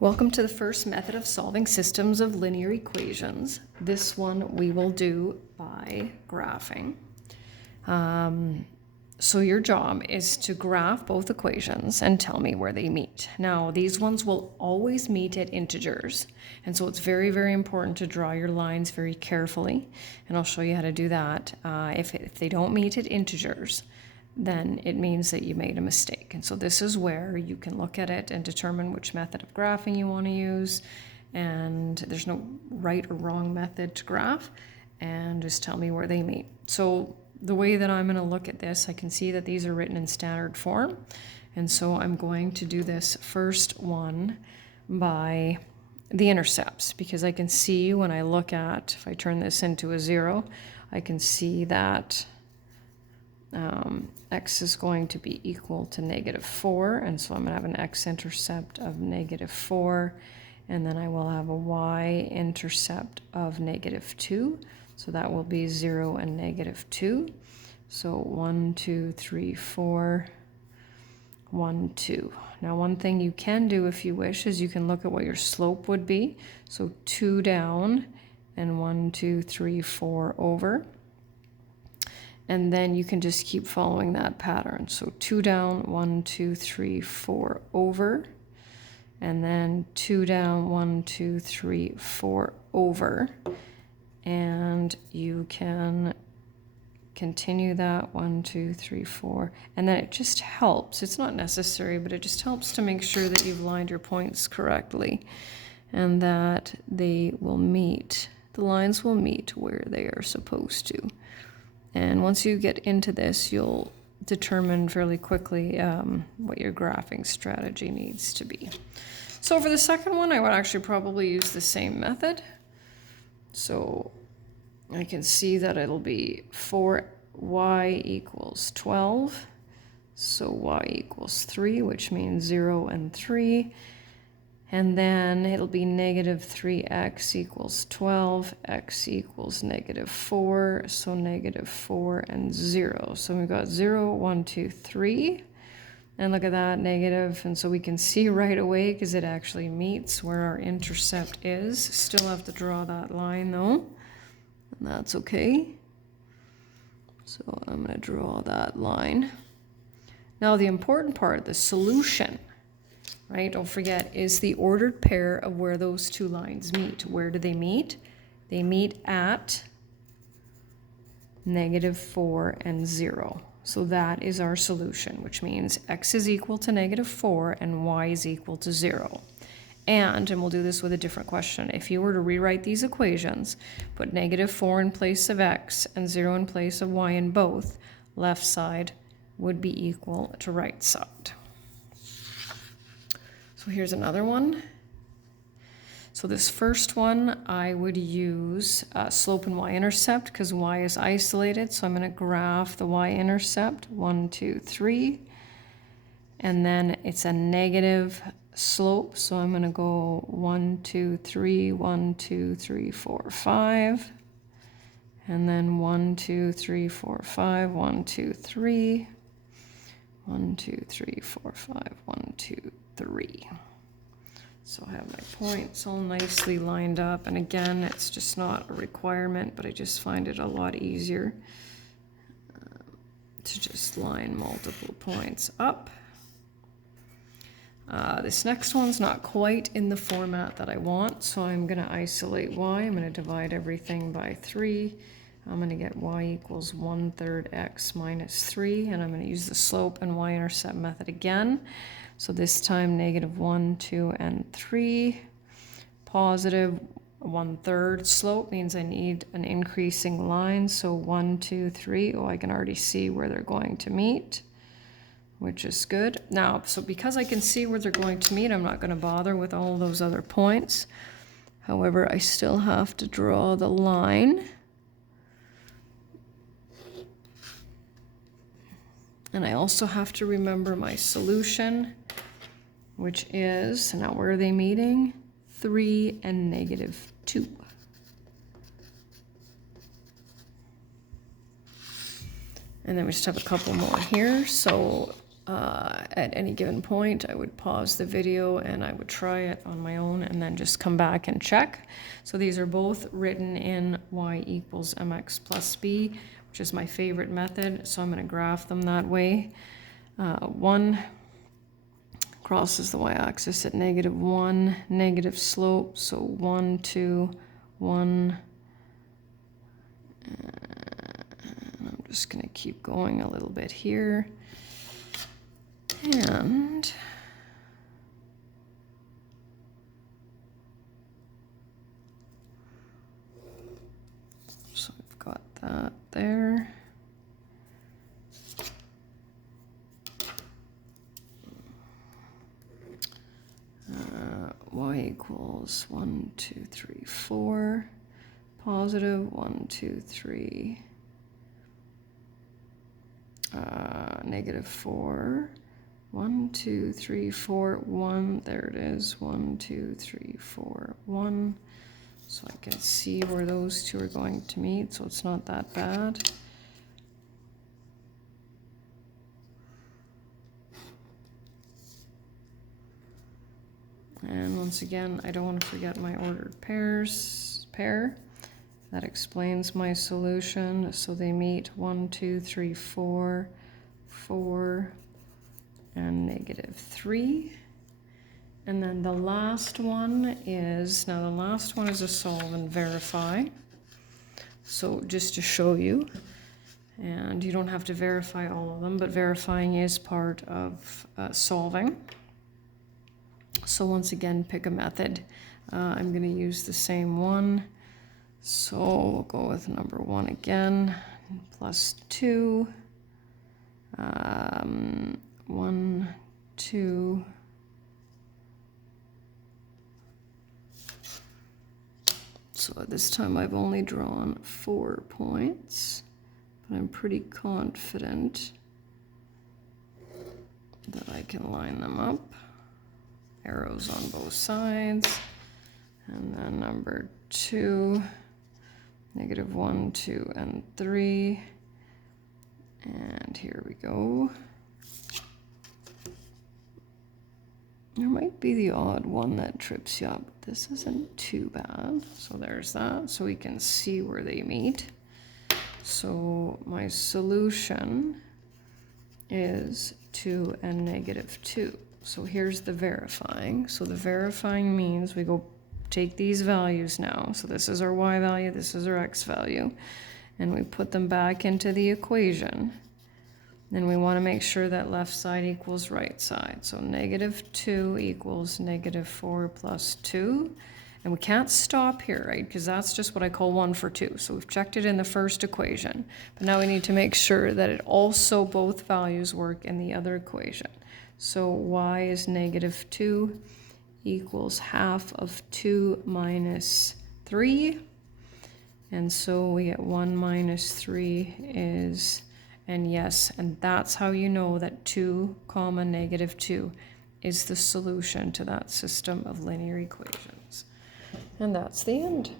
Welcome to the first method of solving systems of linear equations. This one we will do by graphing. So your job is to graph both equations and tell me where they meet. Now, these ones will always meet at integers. And so it's very, very important to draw your lines very carefully. And I'll show you how to do that. If they don't meet at integers, then it means that you made a mistake. And so this is where you can look at it and determine which method of graphing you want to use. And there's no right or wrong method to graph. And just tell me where they meet. So the way that I'm going to look at this, I can see that these are written in standard form. And so I'm going to do this first one by the intercepts, because I can see when I look at, if I turn this into a 0, I can see that x is going to be equal to -4, and so I'm going to have an x-intercept of -4, and then I will have a y-intercept of -2, so that will be 0 and -2. So 1, 2, 3, 4, 1, 2. Now one thing you can do if you wish is you can look at what your slope would be. So 2 down and 1, 2, 3, 4 over. And then you can just keep following that pattern. So 2 down, 1, 2, 3, 4 over. And then 2 down, 1, 2, 3, 4 over. And you can continue that 1, 2, 3, 4. And then it just helps. It's not necessary, but it just helps to make sure that you've lined your points correctly and that they will meet. The lines will meet where they are supposed to. And once you get into this, you'll determine fairly quickly what your graphing strategy needs to be. So for the second one, I would actually probably use the same method. So I can see that it'll be 4y equals 12. So y equals 3, which means 0 and 3. And then it'll be -3x equals 12, x equals -4, so -4 and 0. So we've got 0, 1, 2, 3. And look at that, negative. And so we can see right away because it actually meets where our intercept is. Still have to draw that line though, and that's okay. So I'm going to draw that line. Now the important part, the solution, right, don't forget, is the ordered pair of where those two lines meet. Where do they meet? They meet at -4 and 0. So that is our solution, which means x is equal to -4 and y is equal to 0. And we'll do this with a different question. If you were to rewrite these equations, put -4 in place of x and 0 in place of y in both, left side would be equal to right side. So here's another one. So this first one, I would use slope and y-intercept because y is isolated. So I'm going to graph the y-intercept, 1, 2, 3. And then it's a negative slope. So I'm going to go 1, 2, 3, 1, 2, 3, 4, 5. And then 1, 2, 3, 4, 5, 1, 2, 3. 1, 2, 3, 4, 5, 1, 2, 3. So I have my points all nicely lined up. And again, it's just not a requirement, but I just find it a lot easier to just line multiple points up. This next one's not quite in the format that I want, so I'm going to isolate y. I'm going to divide everything by 3. I'm going to get y equals 1/3 x minus 3, and I'm going to use the slope and y-intercept method again. So this time -1, 2, and 3. Positive 1/3 slope means I need an increasing line. So 1, 2, 3. Oh, I can already see where they're going to meet, which is good. Now, so because I can see where they're going to meet, I'm not going to bother with all those other points. However, I still have to draw the line. And I also have to remember my solution, which is, now where are they meeting? 3 and -2. And then we just have a couple more here. So at any given point. I would pause the video and I would try it on my own and then just come back and check. So these are both written in y equals mx plus b, which is my favorite method. So I'm going to graph them that way. 1 crosses the y-axis at -1, negative slope, so 1, 2, 1. And I'm just going to keep going a little bit here. And so I've got that there. Y equals 1, 2, 3, 4. Positive 1, 2, 3. -4. 1, 2, 3, 4, 1. There it is. 1, 2, 3, 4, 1. So I can see where those two are going to meet, so it's not that bad. And once again, I don't want to forget my ordered pair. That explains my solution. So they meet 1, 2, 3, 4, 4, and -3. And then the last one is, now the last one is a solve and verify. So just to show you, and you don't have to verify all of them, but verifying is part of solving. So once again, pick a method. I'm going to use the same one. So we'll go with number 1 again, plus 2. 1, 2. So at this time I've only drawn 4 points, but I'm pretty confident that I can line them up. Arrows on both sides. And then number 2, -1, 2, and 3. And here we go. There might be the odd one that trips you up, but this isn't too bad. So there's that, so we can see where they meet. So my solution is 2 and -2. So here's the verifying. So the verifying means we go take these values now. So this is our y value, this is our x value, and we put them back into the equation. Then we want to make sure that left side equals right side. So -2 equals -4 plus 2. And we can't stop here, right? Because that's just what I call 1 for 2. So we've checked it in the first equation. But now we need to make sure that it also, both values work in the other equation. So y is -2 equals half of 2 minus 3. And so we get 1 minus 3 is... And yes, and that's how you know that 2, -2 is the solution to that system of linear equations. And that's the end.